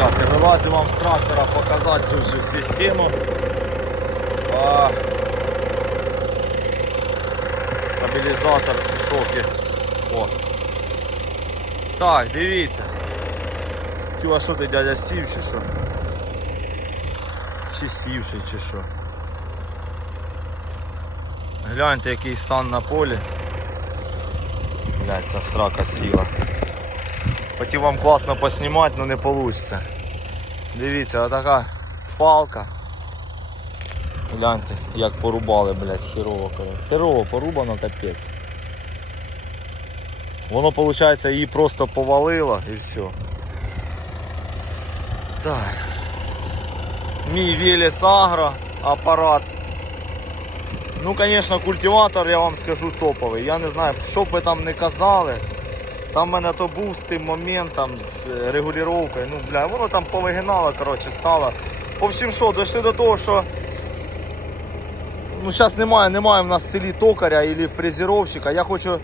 десятки. Вилазив вам з трактора показати цю всю систему. А, стабілізатор в шокі. О. Так, дивіться. Тю, а що ти дядя сів чи що? Чи сівший чи що? Гляньте який стан на полі. Блять, ця срака сіла. Хотів вам класно поснімати, але не вийде. Дивіться, отака палка. Гляньте, як порубали, блядь, херово, коротше. Херово порубано, капець. Воно, виходить, її просто повалило і все. Так. Мій Велес Агро апарат. Ну, звісно, культиватор, я вам скажу, топовий. Я не знаю, що б ви там не казали. Там в мене то був з тим моментом, з е, регулювання. Ну, бля, воно там повигинало, коротше, стало. В общем, що, дійшли до того, що ну, зараз немає, немає в нас в селі токаря або фрезеровщика. Я хочу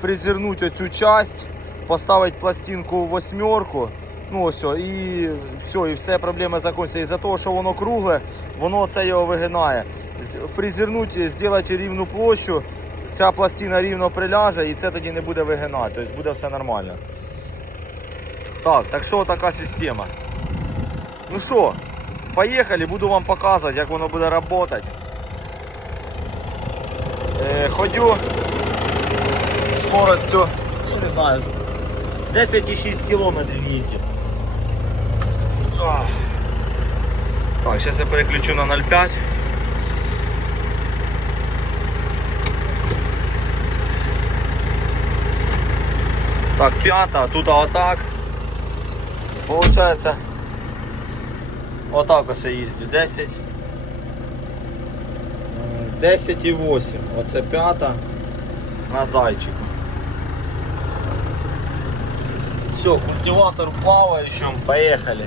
фрезернути оцю часть, поставити пластинку в восьмерку. Ну ось, і все, і все проблеми закінчаться. Із-за того, що воно кругле, воно це його вигинає. Фрезернути, зробити рівну площу, ця пластина рівно приляже і це тоді не буде вигинати, тобто буде все нормально. Так, так що така система. Ну що, поїхали, буду вам показувати, як воно буде працювати. Е, ходю скоростю, я не знаю, 10,6 кілометрів їздю. Так, зараз я переключу на 0,5. Так, п'ята, тут отак. Получається, отак ось я їздю. 10. м, 10,8. Оце п'ята на зайчику. Все, культиватор в плавающем, поехали.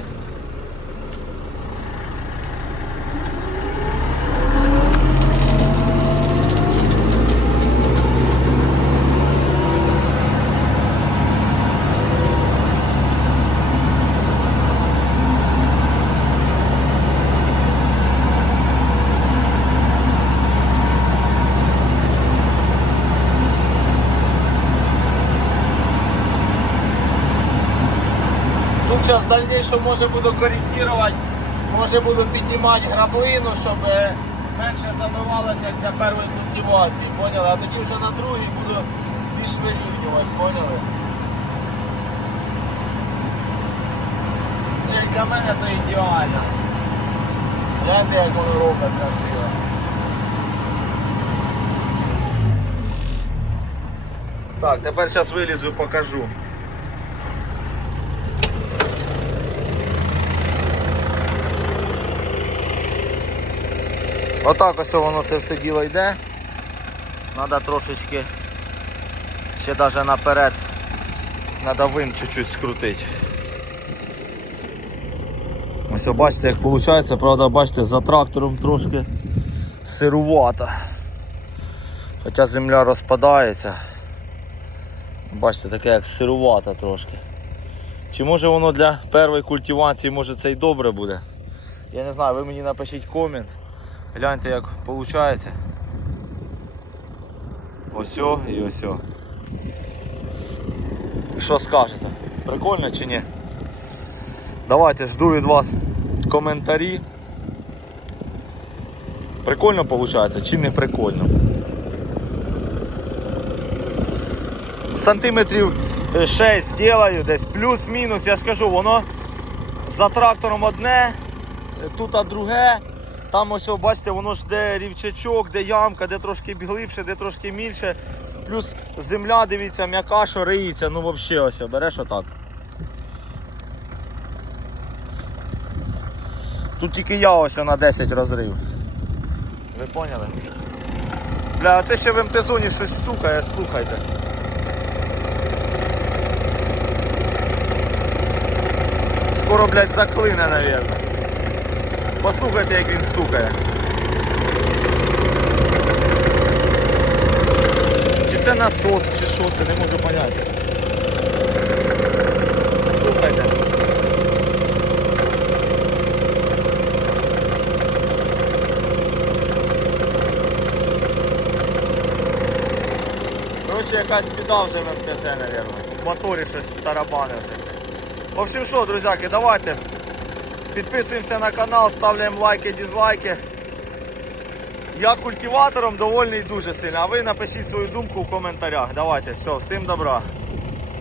Тут зараз в дальнейшем може буду корректировать, може буду піднімати граблину, щоб е, менше забивалося для першої культивації, поняли? А тоді вже на другій буду більш вирівнювати, поняли? Ну, Як для мене то ідеально. Гляньте, як воно робить красиво. Так, тепер зараз вилізу і покажу. Отак ось воно це все діло йде. Треба трошечки ще навіть наперед треба винт чуть-чуть скрутити. Ось бачите, як виходить, правда, бачите, за трактором трошки сирувато. Хоча земля розпадається. Бачите, таке як сирувато трошки. Чи може воно для першої культивації, може це й добре буде? Я не знаю, ви мені напишіть комент. Гляньте як виходить. Ось і ось. Що скажете? Прикольно чи ні? Давайте жду від вас коментарі. Прикольно виходить чи не прикольно? Сантиметрів 6 зроблю, десь плюс-мінус, я ж кажу, воно за трактором одне, тут друге. Там ось, бачите, воно ж де рівчачок, де ямка, де трошки глибше, де трошки мільше. Плюс земля, дивіться, м'яка, що риється, ну взагалі ось, береш отак. Тут тільки я ось на 10 розрив. Ви поняли? Бля, а це ще в МТ-зоні щось стукає, слухайте. Скоро, блядь, заклине, наверное. Послухайте, як він стукає. Чи це насос, чи що, це не можу зрозуміти. Слухайте. Коротше, якась біда вже в МТЗ, мабуть. В моторі щось тарабане вже. В общем що, друзяки, давайте. Підписуємося на канал, ставляємо лайки, дизлайки. Я культиватором довольний дуже сильно. А ви напишіть свою думку в коментарях. Давайте, все, всім добра.